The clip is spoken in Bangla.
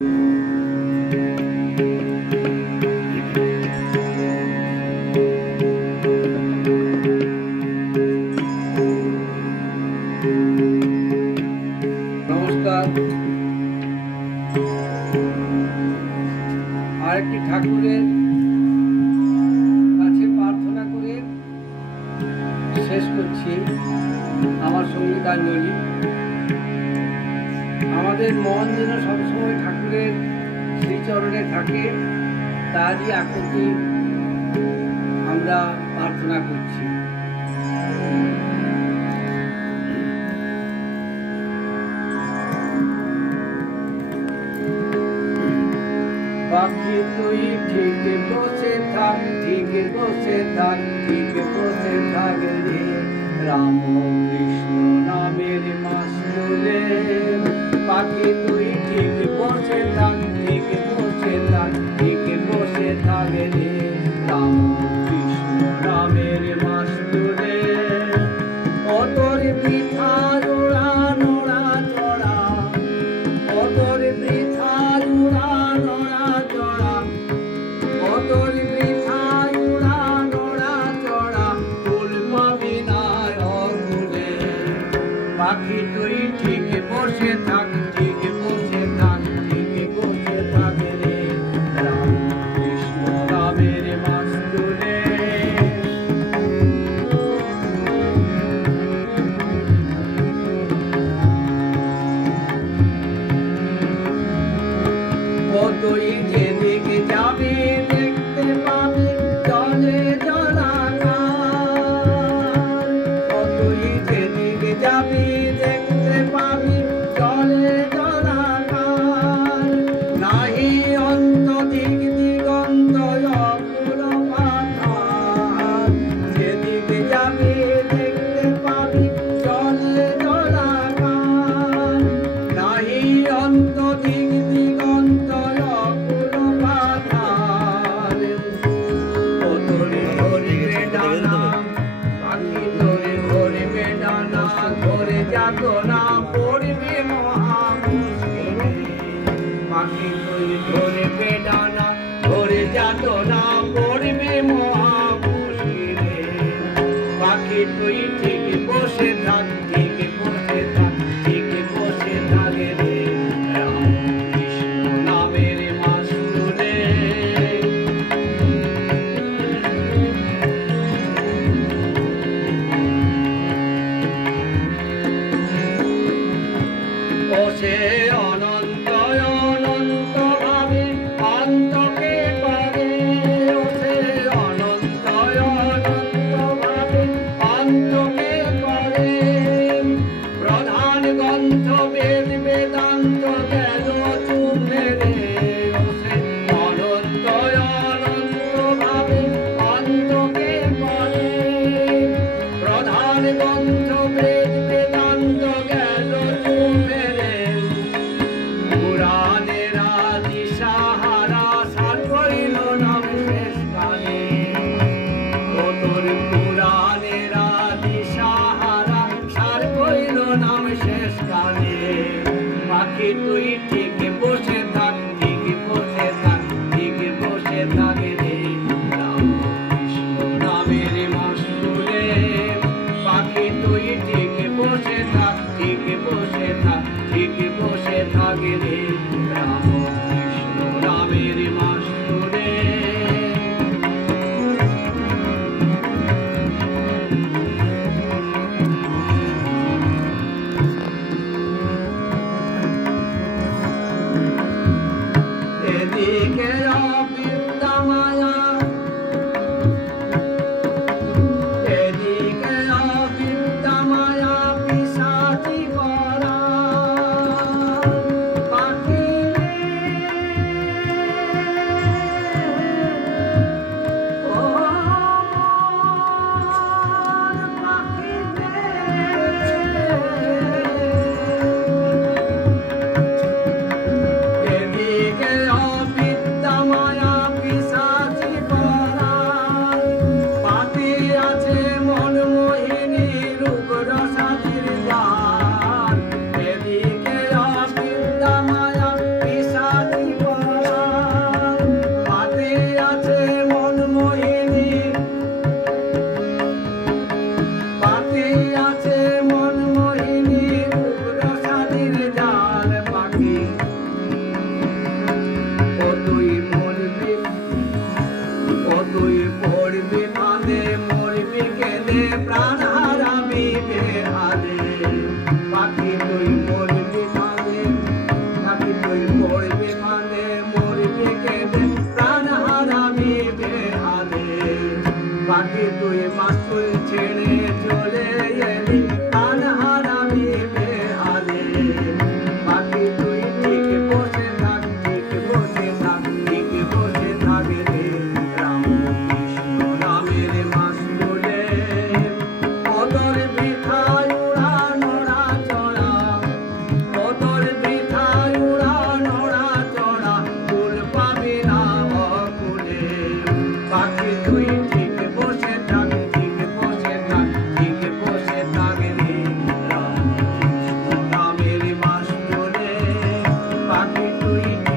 নমস্কার। আরেকটি ঠাকুরের কাছে প্রার্থনা করে শেষ করছি আমার সঙ্গীতাঞ্জলি। আমাদের মন যেন সবসময় ঠাকুরের শ্রীচরণে থাকে, তারই আকুতি আমরা প্রার্থনা করছি। পাখি তুই ঠিক বসে থাক, ঠিক বসে থাক, ঠিক বসে থাক রে, রাম কৃষ্ণ নামের মাসুলে। পাখি তুই ঠিক বসে থাক, ঠিক বসে থাক, ঠিক বসে থাক রে, রাম কৃষ্ণ নামের মাসুলে। কতর বৃথা উড়া নোড়া চড়া, কতর বৃথা উড়া নোড়া চড়া, কতর বৃথা উড়া নোড়া চড়া, ফুল পাবি না অকুলে। পাখি তুই ঠিক বসে থাক, ঠিক বসে থাক, ঠিক বসে থাক রে, রাম কৃষ্ণ নামের মাসুলে। কতই যেদিকে যাবি দেখতে পাবি জলে জলাকার, কতই যেদিকে যাবি দেখতে পাবি জলে জলাকার। নাহি অন্ত দিক দিগন্ত অকুল পাথার, যেদিকে যাবি দেখতে পাবি জলে জলাকার। নাহি অন্ত দিক দিগন্ত অকুল পাথার। কতরে ধরিবে ডানা, পাখি তোরে ধরিবে ডানা, ধরে যাত না পড়বে মহা মুশকিলে। পাখি তুই ধরিবে ডানা, ধরে যাত না পড়বে মহা মুশকিলে। পাখি তুই ঠিক বসে থাক, ঠিক বসে থাক, ঠিক বসে থাক রে, রাম কৃষ্ণ নামের মাসুলে। বসে অনন্ত অনন্ত ভাবে তুই